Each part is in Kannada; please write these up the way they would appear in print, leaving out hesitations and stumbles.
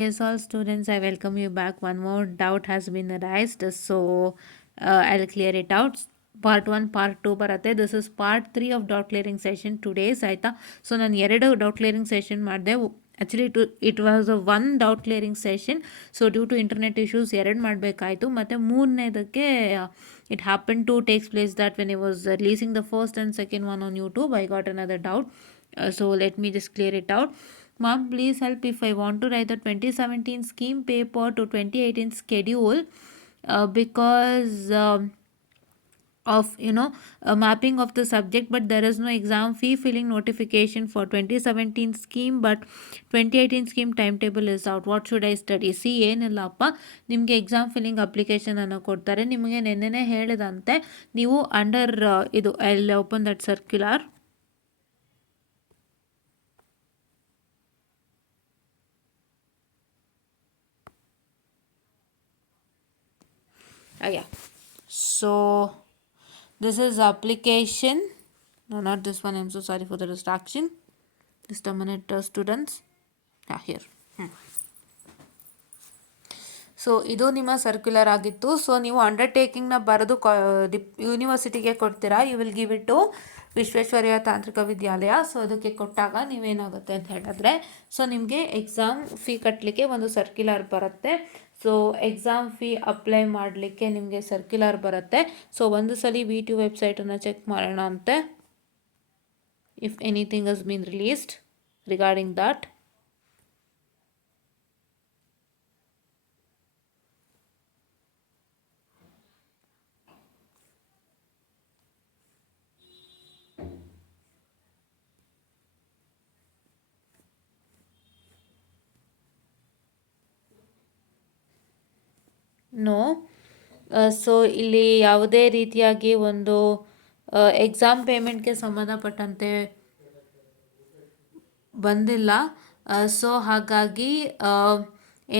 Yes, all students, I welcome you back. One more doubt has been raised, so I'll clear it out. Part 1, part 2 ಬರುತ್ತೆ. This is part 3 of doubt clearing session today's ಆಯಿತಾ. ಸೊ ನಾನು 2 ಡೌಟ್ ಕ್ಲಿಯರಿಂಗ್ ಸೆಷನ್ ಮಾಡಿದೆ. Actually it was one doubt clearing session. So due to internet issues 2 ಮಾಡಬೇಕಾಯಿತು. ಮತ್ತು ಮೂರನೇದಕ್ಕೆ it happen to takes place that when I was releasing the first and second one on YouTube I got another doubt. So let me just clear it out. Ma'am, please help if I want to write the 2017 scheme paper to 2018 schedule because of mapping of the subject, but there is no exam fee filling notification for 2017 scheme, but 2018 scheme timetable is out. What should I study? C ಏನಿಲ್ಲಪ್ಪ, ನಿಮಗೆ ಎಕ್ಸಾಮ್ ಫಿಲ್ಲಿಂಗ್ ಅಪ್ಲಿಕೇಶನ್ ಅನ್ನು ಕೊಡ್ತಾರೆ. ನಿಮಗೆ ನೆನ್ನೆನೇ ಹೇಳಿದಂತೆ ನೀವು ಅಂಡರ್ ಇದು I will open that circular. Yeah, so this is application. No, not this one. I'm so sorry for the distraction. Just a minute, students. Here. So ಇದು ನಿಮ್ಮ ಸರ್ಕ್ಯುಲರ್ ಆಗಿತ್ತು. ಸೊ ನೀವು ಅಂಡರ್ಟೇಕಿಂಗ್ನ ಬರೆದು ಯೂನಿವರ್ಸಿಟಿಗೆ ಕೊಡ್ತೀರಾ. You will give it to Visvesvaraya Tantrika Vidyalaya. So ಅದಕ್ಕೆ ಕೊಟ್ಟಾಗ ನೀವೇನಾಗುತ್ತೆ ಅಂತ ಹೇಳಿದ್ರೆ, ಸೊ ನಿಮಗೆ ಎಕ್ಸಾಮ್ ಫೀ ಕಟ್ಟಲಿಕ್ಕೆ ಒಂದು ಸರ್ಕ್ಯುಲರ್ ಬರುತ್ತೆ. ಸೊ ಎಕ್ಸಾಮ್ ಫೀ ಅಪ್ಲೈ ಮಾಡಲಿಕ್ಕೆ ನಿಮಗೆ ಸರ್ಕ್ಯುಲರ್ ಬರುತ್ತೆ. ಸೊ ಒಂದು ಸಲ VTU ವೆಬ್ಸೈಟನ್ನು ಚೆಕ್ ಮಾಡೋಣ ಅಂತೆ, if anything has been released regarding that. No, so ಇಲ್ಲಿ ಯಾವುದೇ ರೀತಿಯಾಗಿ ಒಂದು ಎಕ್ಸಾಮ್ ಪೇಮೆಂಟ್ಗೆ ಸಂಬಂಧಪಟ್ಟಂತೆ ಬಂದಿಲ್ಲ. ಸೊ ಹಾಗಾಗಿ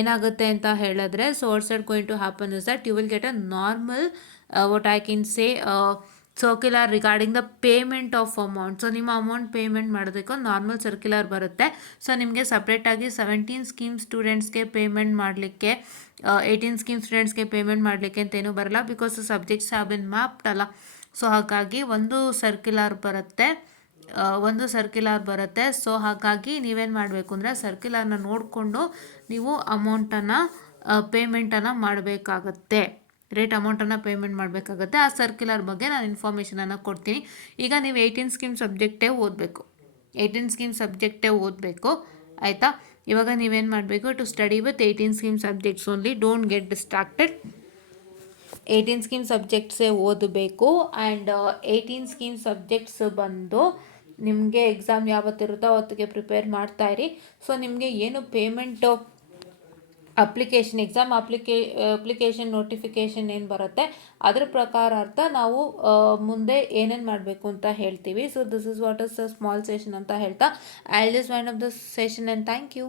ಏನಾಗುತ್ತೆ ಅಂತ ಹೇಳಿದ್ರೆ, so what's are going to happen is that you will get a normal what I can say circular regarding the payment of amount. So ನಿಮ್ಮ ಅಮೌಂಟ್ ಪೇಮೆಂಟ್ ಮಾಡೋದಕ್ಕೆ ಒಂದು ನಾರ್ಮಲ್ ಸರ್ಕ್ಯುಲರ್ ಬರುತ್ತೆ. ಸೊ ನಿಮಗೆ ಸಪ್ರೇಟಾಗಿ 17 ಸ್ಕೀಮ್ ಸ್ಟೂಡೆಂಟ್ಸ್ಗೆ ಪೇಮೆಂಟ್ ಮಾಡಲಿಕ್ಕೆ, 18 ಸ್ಕೀಮ್ ಸ್ಟೂಡೆಂಟ್ಸ್ಗೆ ಪೇಮೆಂಟ್ ಮಾಡಲಿಕ್ಕೆ ಅಂತೇನೂ ಬರಲ್ಲ, because subjects have been mapped ಅಲ್ಲ. ಸೊ ಹಾಗಾಗಿ ಒಂದು ಸರ್ಕ್ಯುಲರ್ ಬರುತ್ತೆ. ಸೊ ಹಾಗಾಗಿ ನೀವೇನು ಮಾಡಬೇಕು ಅಂದರೆ ಸರ್ಕ್ಯುಲರ್ನ ನೋಡಿಕೊಂಡು ನೀವು ಪೇಮೆಂಟನ್ನು ಮಾಡಬೇಕಾಗತ್ತೆ, ಅಮೌಂಟನ್ನು ಪೇಮೆಂಟ್ ಮಾಡಬೇಕಾಗತ್ತೆ. ಆ ಸರ್ಕ್ಯುಲರ್ ಬಗ್ಗೆ ನಾನು ಇನ್ಫಾರ್ಮೇಷನನ್ನು ಕೊಡ್ತೀನಿ. ಈಗ ನೀವು 18 ಸ್ಕೀಮ್ ಸಬ್ಜೆಕ್ಟೇ ಓದಬೇಕು ಆಯಿತಾ. ಇವಾಗ ನೀವೇನು ಮಾಡಬೇಕು, to study with 18 scheme subjects only, don't get distracted. 18 scheme ಸಬ್ಜೆಕ್ಟ್ಸೇ ಓದಬೇಕು. ಆ್ಯಂಡ್ 18 ಸ್ಕೀಮ್ ಸಬ್ಜೆಕ್ಟ್ಸ್ ಬಂದು ನಿಮಗೆ ಎಕ್ಸಾಮ್ ಯಾವತ್ತಿರುತ್ತೋ ಅವತ್ತಿಗೆ ಪ್ರಿಪೇರ್ ಮಾಡ್ತಾಯಿರಿ. ಸೊ ನಿಮಗೆ ಏನು ಪೇಮೆಂಟು ಎಕ್ಸಾಮ್ ಅಪ್ಲಿಕೇಶನ್ ನೋಟಿಫಿಕೇಷನ್ ಏನು ಬರುತ್ತೆ ಅದ್ರ ಪ್ರಕಾರ ನಾವು ಮುಂದೆ ಏನೇನು ಮಾಡಬೇಕು ಅಂತ ಹೇಳ್ತೀವಿ. So this is what is a small session ಅಂತ ಹೇಳ್ತಾ I will just wind up this session and thank you.